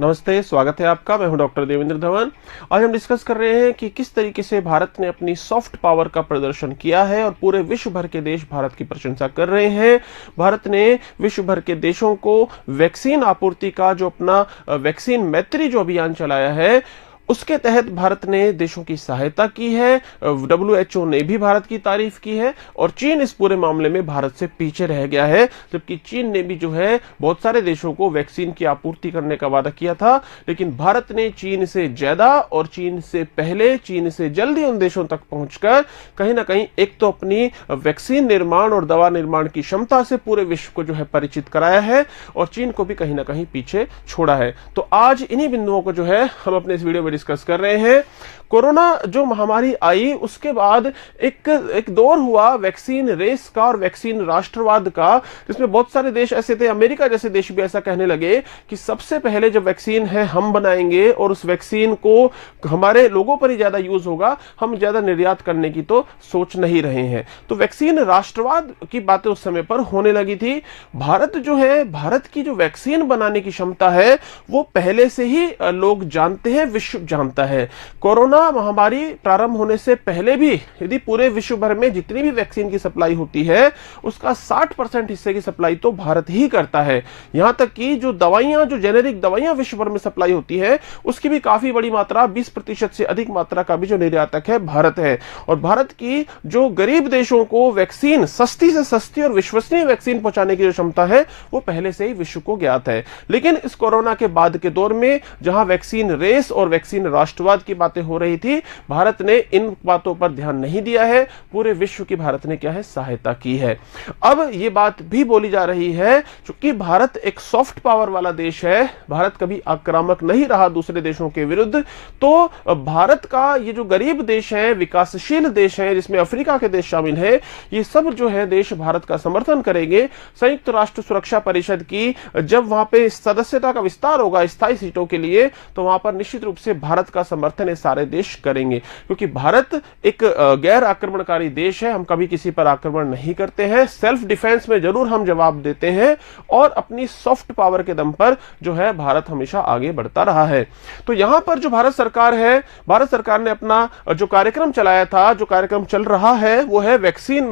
नमस्ते, स्वागत है आपका। मैं हूं डॉक्टर देवेंद्र धवन। आज हम डिस्कस कर रहे हैं कि किस तरीके से भारत ने अपनी सॉफ्ट पावर का प्रदर्शन किया है और पूरे विश्व भर के देश भारत की प्रशंसा कर रहे हैं। भारत ने विश्व भर के देशों को वैक्सीन आपूर्ति का जो अपना वैक्सीन मैत्री जो अभियान चलाया है, उसके तहत भारत ने देशों की सहायता की है। WHO ने भी भारत की तारीफ की है और चीन इस पूरे मामले में भारत से पीछे रह गया है, जबकि चीन ने भी जो है बहुत सारे देशों को वैक्सीन की आपूर्ति करने का वादा किया था, लेकिन भारत ने चीन से ज्यादा और चीन से पहले, चीन से जल्दी उन देशों तक पहुंचकर कहीं ना कहीं एक तो अपनी वैक्सीन निर्माण और दवा निर्माण की क्षमता से पूरे विश्व को जो है परिचित कराया है और चीन को भी कहीं ना कहीं पीछे छोड़ा है। तो आज इन्हीं बिंदुओं को जो है हम अपने इस वीडियो में डिस्कस कर रहे हैं। कोरोना जो महामारी आई, उसके बाद एक दौर हुआ वैक्सीन रेस का और वैक्सीन राष्ट्रवाद का, जिसमें बहुत सारे देश ऐसे थे, अमेरिका जैसे देश भी ऐसा कहने लगे कि सबसे पहले जो वैक्सीन है हम बनाएंगे और उस वैक्सीन को हमारे लोगों पर ही ज्यादा यूज होगा, हम ज्यादा निर्यात करने की तो सोच नहीं रहे हैं। तो वैक्सीन राष्ट्रवाद की बातें उस समय पर होने लगी थी। भारत जो है, भारत की जो वैक्सीन बनाने की क्षमता है वो पहले से ही लोग जानते हैं, विश्व जानता है। कोरोना महामारी प्रारंभ होने से पहले भी यदि पूरे विश्व भर में जितनी भी वैक्सीन की सप्लाई होती है, उसका 60% हिस्से की सप्लाई तो भारत ही करता है। यहां तक कि जो दवाइयां, जो जेनेरिक दवाइयां विश्व भर में सप्लाई होती है, उसकी भी काफी बड़ी मात्रा, 20% से अधिक मात्रा का भी जो निर्यातक है भारत है। और भारत की जो गरीब देशों को वैक्सीन, सस्ती से सस्ती और विश्वसनीय वैक्सीन पहुंचाने की जो क्षमता है, वो पहले से ही विश्व को ज्ञात है। लेकिन इस कोरोना के बाद के दौर में जहां वैक्सीन रेस और वैक्सीन राष्ट्रवाद की बातें हो रही थी, भारत ने इन बातों पर ध्यान नहीं दिया है। पूरे विश्व की भारत ने क्या है, सहायता की है। अब यह बात भी बोली जा रही है, चूंकि भारत एक सॉफ्ट पावर वाला देश है, भारत कभी आक्रामक नहीं रहा दूसरे देशों के विरुद्ध, तो भारत का ये जो गरीब देश है, विकासशील देश है, जिसमें अफ्रीका के देश शामिल है, ये सब जो है देश भारत का समर्थन करेंगे। संयुक्त राष्ट्र सुरक्षा परिषद की जब वहां पे सदस्यता का विस्तार होगा स्थायी सीटों के लिए, तो वहां पर निश्चित रूप से भारत का समर्थन ये सारे देश करेंगे, क्योंकि भारत एक गैर आक्रमणकारी देश है। हम कभी किसी पर आक्रमण नहीं करते हैं, सेल्फ डिफेंस में जरूर हम जवाब देते हैं और अपनी सॉफ्ट पावर के दम पर जो है भारत हमेशा आगे बढ़ता रहा है। तो यहां पर जो भारत सरकार है, भारत सरकार ने अपना जो कार्यक्रम चलाया था, जो कार्यक्रम चल रहा है, वो है वैक्सीन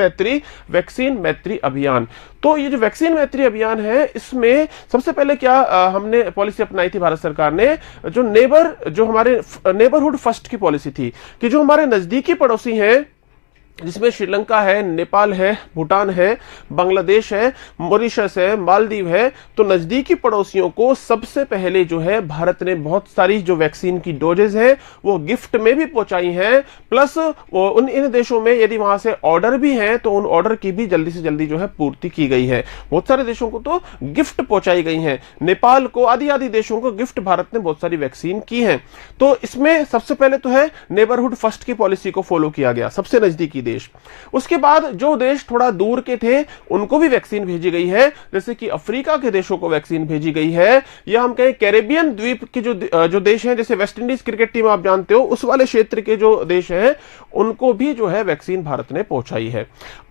मैत्री अभियान। तो ये जो वैक्सीन मैत्री अभियान है, इसमें सबसे पहले क्या हमने पॉलिसी अपनाई थी भारत सरकार ने, जो हमारे नेबरहुड फर्स्ट की पॉलिसी थी, कि जो हमारे नजदीकी पड़ोसी हैं, जिसमें श्रीलंका है, नेपाल है, भूटान है, बांग्लादेश है, मॉरिशस है, मालदीव है, तो नजदीकी पड़ोसियों को सबसे पहले जो है भारत ने बहुत सारी जो वैक्सीन की डोजेज है वो गिफ्ट में भी पहुंचाई हैं। प्लस वो इन देशों में यदि वहां से ऑर्डर भी हैं तो उन ऑर्डर की भी जल्दी से जल्दी जो है पूर्ति की गई है। बहुत सारे देशों को तो गिफ्ट पहुंचाई गई है, नेपाल को, आदि देशों को गिफ्ट भारत ने बहुत सारी वैक्सीन की है। तो इसमें सबसे पहले तो है नेबरहुड फर्स्ट की पॉलिसी को फॉलो किया गया, सबसे नजदीकी देश। उसके बाद जो देश थोड़ा दूर के थे उनको भी वैक्सीन भेजी गई है, जैसे कि अफ्रीका के देशों को वैक्सीन भेजी गई है, या हम कहें कैरेबियन द्वीप के जो देश हैं, जैसे वेस्ट इंडीज क्रिकेट टीम आप जानते हो, उस वाले क्षेत्र के जो देश हैं, उनको भी जो है वैक्सीन भारत ने पहुंचाई है।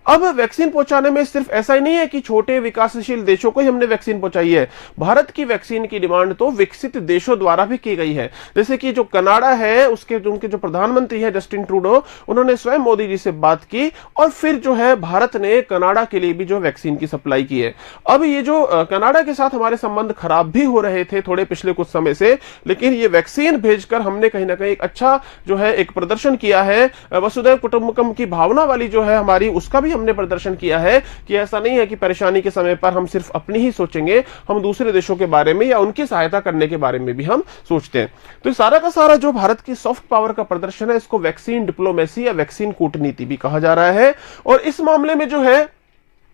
अब वैक्सीन पहुंचाने में सिर्फ ऐसा ही नहीं है कि छोटे विकासशील देशों को ही हमने वैक्सीन पहुंचाई है। भारत की वैक्सीन की डिमांड तो विकसित देशों द्वारा भी की गई है। जैसे कि जो कनाडा है, उनके जो प्रधानमंत्री है जस्टिन ट्रूडो, उन्होंने स्वयं मोदी जी से बात की और फिर जो है भारत ने कनाडा के लिए भी जो वैक्सीन की सप्लाई की है। अब ये जो कनाडा के साथ हमारे संबंध खराब भी हो रहे थे थोड़े पिछले कुछ समय से, लेकिन ये वैक्सीन भेजकर हमने कहीं ना कहीं एक अच्छा जो है एक प्रदर्शन किया है। वसुधैव कुटुंबकम की भावना वाली जो है हमारी, उसका भी हमने प्रदर्शन किया है कि ऐसा नहीं है कि परेशानी के समय पर हम सिर्फ अपनी ही सोचेंगे, हम दूसरे देशों के बारे में या उनकी सहायता करने के बारे में भी हम सोचते हैं। तो सारा का सारा जो भारत की सॉफ्ट पावर का प्रदर्शन है, इसको वैक्सीन डिप्लोमेसी या वैक्सीन कूटनीति भी कहा जा रहा है। और इस मामले में जो है,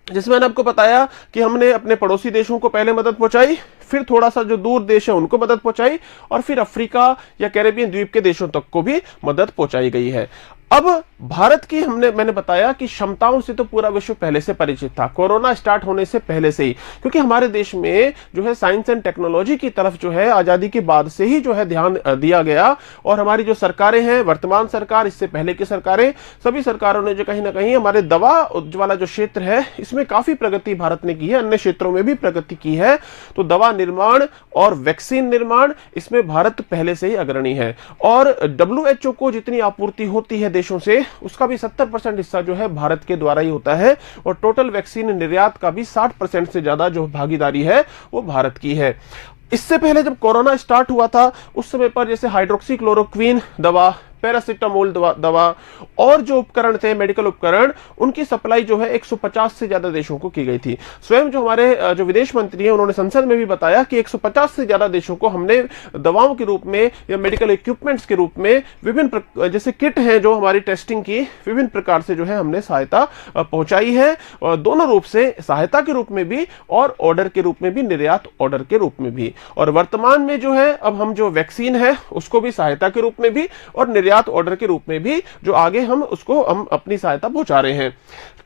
जिसमें मैंने आपको बताया कि हमने अपने पड़ोसी देशों को पहले मदद पहुंचाई, फिर थोड़ा सा जो दूर देश है उनको मदद पहुंचाई, और फिर अफ्रीका या कैरेबियन द्वीप के देशों तक को भी मदद पहुंचाई गई है। अब भारत की मैंने बताया कि क्षमताओं से तो पूरा विश्व पहले से परिचित था, कोरोना स्टार्ट होने से पहले से ही, क्योंकि हमारे देश में जो है साइंस एंड टेक्नोलॉजी की तरफ जो है आजादी के बाद से ही जो है ध्यान दिया गया। और हमारी जो सरकारें हैं, वर्तमान सरकार, इससे पहले की सरकारें, सभी सरकारों ने जो कहीं ना कहीं हमारे दवा वाला जो क्षेत्र है इसमें काफी प्रगति भारत ने की है, अन्य क्षेत्रों में भी प्रगति की है। तो दवा निर्माण और वैक्सीन निर्माण, इसमें भारत पहले से ही अग्रणी है। और WHO को जितनी आपूर्ति होती है देशों से, उसका भी 70% हिस्सा जो है भारत के द्वारा ही होता है। और टोटल वैक्सीन निर्यात का भी 60% से ज्यादा जो भागीदारी है वो भारत की है। इससे पहले जब कोरोना स्टार्ट हुआ था उस समय पर जैसे हाइड्रोक्सी क्लोरोक्विन दवा, पैरासिटामोल दवा और जो उपकरण थे, मेडिकल उपकरण, उनकी सप्लाई जो है 150 से ज्यादा देशों को की गई थी। स्वयं जो हमारे जो विदेश मंत्री हैं उन्होंने संसद में भी बताया कि 150 से ज्यादा देशों को हमने दवाओं के रूप में या मेडिकल इक्विपमेंट्स के रूप में विभिन्न जैसे किट हैं जो हमारी टेस्टिंग की, विभिन्न प्रकार से जो है हमने सहायता पहुंचाई है, और दोनों रूप से, सहायता के रूप में भी और ऑर्डर के रूप में भी, निर्यात ऑर्डर के रूप में भी। और वर्तमान में जो है अब हम जो वैक्सीन है उसको भी सहायता के रूप में भी और निर्यात ऑर्डर के रूप में भी जो आगे हम अपनी सहायता पहुंचा रहे हैं।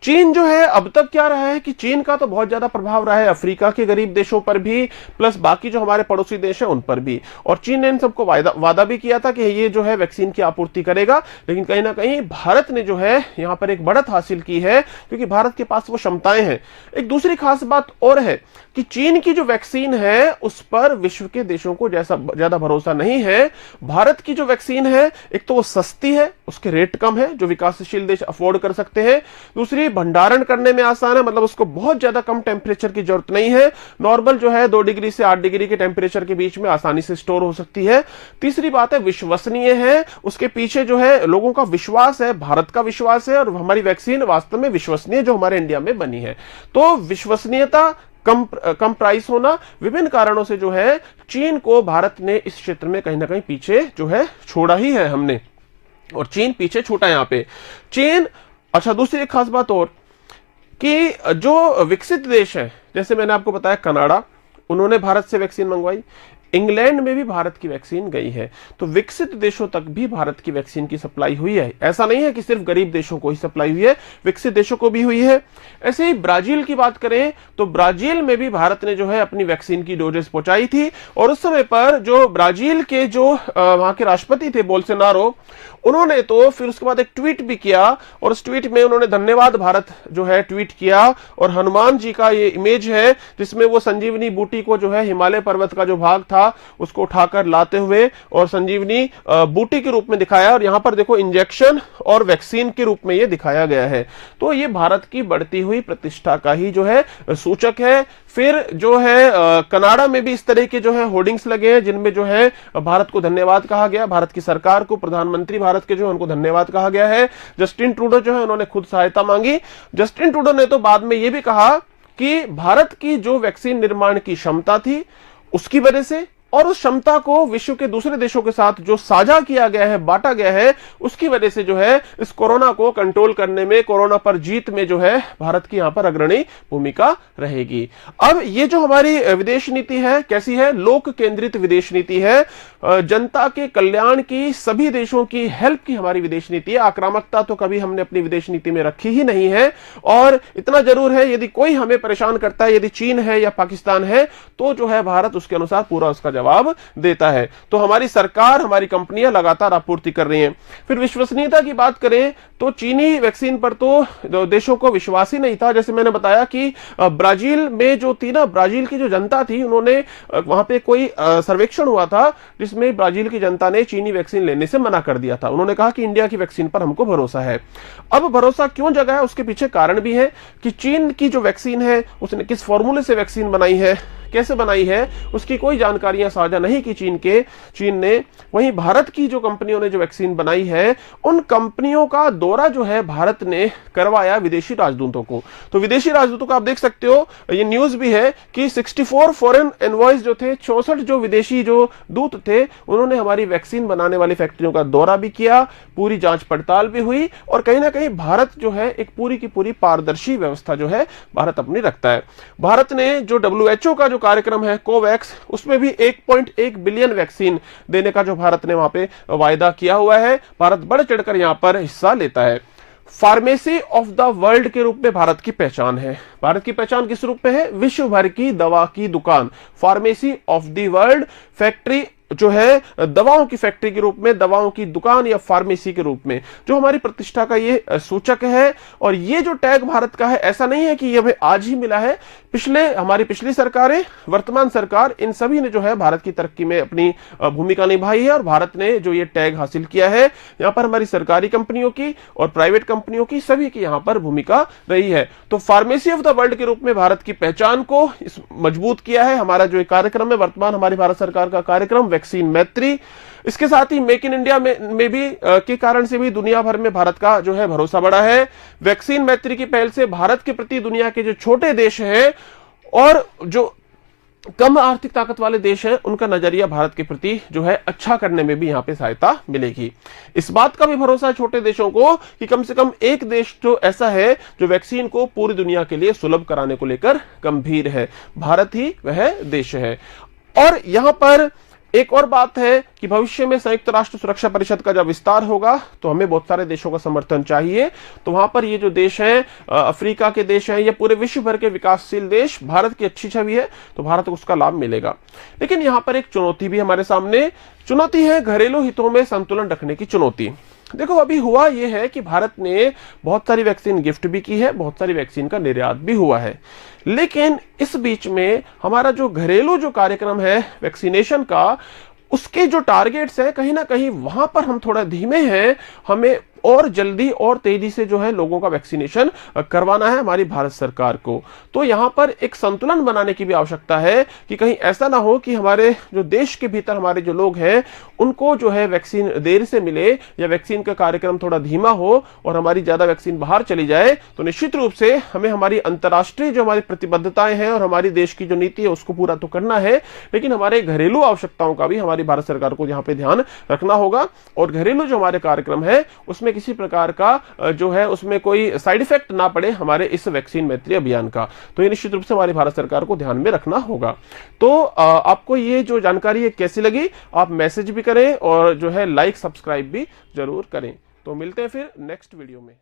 चीन जो है अब तक क्या रहा है कि चीन का तो बहुत ज्यादा प्रभाव रहा है अफ्रीका के गरीब देशों पर भी, प्लस बाकी जो हमारे पड़ोसी देश हैं उन पर भी। और चीन ने इन सबको वादा भी किया था कि ये जो है वैक्सीन की आपूर्ति करेगा। लेकिन कहीं ना कहीं भारत ने जो है यहां पर एक बढ़त हासिल की है, क्योंकि भारत के पास वो क्षमताएं हैं। एक दूसरी खास बात और है कि चीन की जो वैक्सीन है उस पर विश्व के देशों को जैसा ज्यादा भरोसा नहीं है। भारत की जो वैक्सीन है, एक तो वो सस्ती है, उसके रेट कम है जो विकासशील देश अफोर्ड कर सकते हैं। दूसरी, भंडारण करने में आसान है, मतलब उसको बहुत ज्यादा कम टेम्परेचर की जरूरत नहीं है, नॉर्मल जो है 2 डिग्री से 8 डिग्री के टेम्परेचर के बीच में आसानी से स्टोर हो सकती है। तीसरी बात है विश्वसनीय है, उसके पीछे जो है लोगों का विश्वास है, भारत का विश्वास है, और हमारी वैक्सीन वास्तव में विश्वसनीय जो हमारे इंडिया में बनी है। तो विश्वसनीयता, कम प्राइस होना, विभिन्न कारणों से जो है चीन को भारत ने इस क्षेत्र में कहीं ना कहीं पीछे जो है छोड़ा ही है हमने, और चीन पीछे छूटा यहां पे चीन। अच्छा, दूसरी एक खास बात और कि जो विकसित देश है, जैसे मैंने आपको बताया कनाडा, उन्होंने भारत से वैक्सीन मंगवाई, इंग्लैंड में भी भारत की वैक्सीन गई है। तो विकसित देशों तक भी भारत की वैक्सीन की सप्लाई हुई है। ऐसा नहीं है कि सिर्फ गरीब देशों को ही सप्लाई हुई है, विकसित देशों को भी हुई है। ऐसे ही ब्राजील की बात करें तो ब्राजील में भी भारत ने जो है अपनी वैक्सीन की डोजेस पहुंचाई थी। और उस समय पर जो ब्राजील के जो वहां के राष्ट्रपति थे बोल्सोनारो, उन्होंने तो फिर उसके बाद एक ट्वीट भी किया, और उस ट्वीट में उन्होंने धन्यवाद भारत जो है ट्वीट किया। और हनुमान जी का ये इमेज है जिसमें वो संजीवनी बूटी को जो है हिमालय पर्वत का जो भाग था उसको उठाकर लाते हुए और संजीवनी बूटी के रूप में दिखाया, और यहां पर देखो इंजेक्शन और वैक्सीन के रूप में ये दिखाया गया है। तो ये भारत की बढ़ती हुई प्रतिष्ठा का ही जो है सूचक है। फिर जो है कनाडा में भी इस तरह के जो है होर्डिंग्स लगे हैं जिनमें जो है भारत को धन्यवाद कहा गया, भारत की सरकार को, प्रधानमंत्री भारत के जो है उनको धन्यवाद कहा गया है। जस्टिन ट्रूडो जो है उन्होंने खुद सहायता मांगी। जस्टिन ट्रूडो ने तो बाद में ये भी कहा कि भारत की जो वैक्सीन निर्माण की क्षमता थी उसकी वजह से, और उस क्षमता को विश्व के दूसरे देशों के साथ जो साझा किया गया है, बांटा गया है, उसकी वजह से जो है इस कोरोना को कंट्रोल करने में, कोरोना पर जीत में जो है भारत की यहां पर अग्रणी भूमिका रहेगी। अब ये जो हमारी विदेश नीति है कैसी है? लोक केंद्रित विदेश नीति है, जनता के कल्याण की, सभी देशों की हेल्प की हमारी विदेश नीति है। आक्रामकता तो कभी हमने अपनी विदेश नीति में रखी ही नहीं है। और इतना जरूर है, यदि कोई हमें परेशान करता है, यदि चीन है या पाकिस्तान है, तो जो है भारत उसके अनुसार पूरा उसका जवाब देता है। तो हमारी सरकार, हमारी कंपनियां लगातार आपूर्ति कर रही हैं। फिर विश्वसनीयता की बात करें तो चीनी वैक्सीन पर तो देशों को विश्वास ही नहीं था। जैसे मैंने बताया कि ब्राजील में जो थी ना, ब्राजील की जो जनता थी, उन्होंने वहां पे कोई सर्वेक्षण हुआ था जिसमें ब्राजील की जनता ने चीनी वैक्सीन लेने से मना कर दिया था। उन्होंने कहा कि इंडिया की वैक्सीन पर हमको भरोसा है। अब भरोसा क्यों जगा है, उसके पीछे कारण भी है कि चीन की जो वैक्सीन है उसने किस फॉर्मूले से वैक्सीन बनाई है, कैसे बनाई है, उसकी कोई जानकारियां साझा नहीं की चीन ने। वहीं भारत की जो कंपनियों ने जो वैक्सीन बनाई है, उन कंपनियों का दौरा जो है भारत ने करवाया विदेशी राजदूतों को। तो विदेशी राजदूतों को आप देख सकते हो, ये न्यूज भी है कि 64 फॉरेन एनवॉयज जो थे, 64 जो विदेशी जो दूत थे, उन्होंने हमारी वैक्सीन बनाने वाली फैक्ट्रियों का दौरा भी किया, पूरी जांच पड़ताल भी हुई, और कहीं ना कहीं भारत जो है एक पूरी की पूरी पारदर्शी व्यवस्था जो है भारत अपनी रखता है। भारत ने जो WHO का जो जो कार्यक्रम है कोवैक्स, उसमें भी 1.1 बिलियन वैक्सीन देने का जो भारत ने वहां पे वायदा किया हुआ है। भारत बढ़ चढ़कर यहां पर हिस्सा लेता है। फार्मेसी ऑफ द वर्ल्ड के रूप में भारत की पहचान है। भारत की पहचान किस रूप में है? विश्व भर की दवा की दुकान, pharmacy of the world, factory जो है दवाओं की फैक्ट्री के रूप में, दवाओं की दुकान या फार्मेसी के रूप में, जो हमारी प्रतिष्ठा का ये सूचक है। और ये जो टैग भारत का है, ऐसा नहीं है कि ये हमें आज ही मिला है। हमारी पिछली सरकारें, वर्तमान सरकार, इन सभी ने जो है भारत की तरक्की में अपनी भूमिका निभाई है और भारत ने जो ये टैग हासिल किया है, यहां पर हमारी सरकारी कंपनियों की और प्राइवेट कंपनियों की, सभी की यहां पर भूमिका रही है। तो फार्मेसी ऑफ द वर्ल्ड के रूप में भारत की पहचान को मजबूत किया है हमारा जो कार्यक्रम है, वर्तमान हमारी भारत सरकार का कार्यक्रम वैक्सीन मैत्री। इसके साथ ही मेक इन इंडिया में भी के कारण से भी दुनिया भर में भारत का जो है भरोसा बढ़ा है। वैक्सीन मैत्री की पहल से भारत के प्रति दुनिया के जो छोटे देश हैं और जो कम आर्थिक ताकत वाले देश हैं, उनका नजरिया भारत के प्रति जो है अच्छा करने में भी यहां पे सहायता मिलेगी। इस बात का भी भरोसा है छोटे देशों को कि कम से कम एक देश जो ऐसा है जो वैक्सीन को पूरी दुनिया के लिए सुलभ कराने को लेकर गंभीर है, भारत ही वह देश है। और यहां पर एक और बात है कि भविष्य में संयुक्त राष्ट्र सुरक्षा परिषद का जब विस्तार होगा तो हमें बहुत सारे देशों का समर्थन चाहिए। तो वहां पर ये जो देश हैं, अफ्रीका के देश हैं, ये पूरे विश्व भर के विकासशील देश, भारत की अच्छी छवि है तो भारत को उसका लाभ मिलेगा। लेकिन यहां पर एक चुनौती भी हमारे सामने, चुनौती है घरेलू हितों में संतुलन रखने की चुनौती। देखो, अभी हुआ यह है कि भारत ने बहुत सारी वैक्सीन गिफ्ट भी की है, बहुत सारी वैक्सीन का निर्यात भी हुआ है। लेकिन इस बीच में हमारा जो घरेलू जो कार्यक्रम है वैक्सीनेशन का, उसके जो टारगेट्स हैं, कहीं ना कहीं वहां पर हम थोड़ा धीमे हैं। हमें और जल्दी और तेजी से जो है लोगों का वैक्सीनेशन करवाना है हमारी भारत सरकार को। तो यहां पर एक संतुलन बनाने की भी आवश्यकता है कि कहीं ऐसा ना हो कि हमारे जो देश के भीतर हमारे जो लोग हैं उनको जो है वैक्सीन देर से मिले या वैक्सीन का कार्यक्रम थोड़ा धीमा हो और हमारी ज्यादा वैक्सीन बाहर चली जाए। तो निश्चित रूप से हमें हमारी अंतर्राष्ट्रीय जो हमारी प्रतिबद्धताएं हैं और हमारी देश की जो नीति है उसको पूरा तो करना है, लेकिन हमारे घरेलू आवश्यकताओं का भी हमारी भारत सरकार को यहाँ पे ध्यान रखना होगा। और घरेलू जो हमारे कार्यक्रम है उसमें किसी प्रकार का जो है उसमें कोई साइड इफेक्ट ना पड़े हमारे इस वैक्सीन मैत्री अभियान का। तो ये निश्चित रूप से हमारी भारत सरकार को ध्यान में रखना होगा। तो आपको ये जो जानकारी है कैसी लगी, आप मैसेज भी करें और जो है लाइक सब्सक्राइब भी जरूर करें। तो मिलते हैं फिर नेक्स्ट वीडियो में।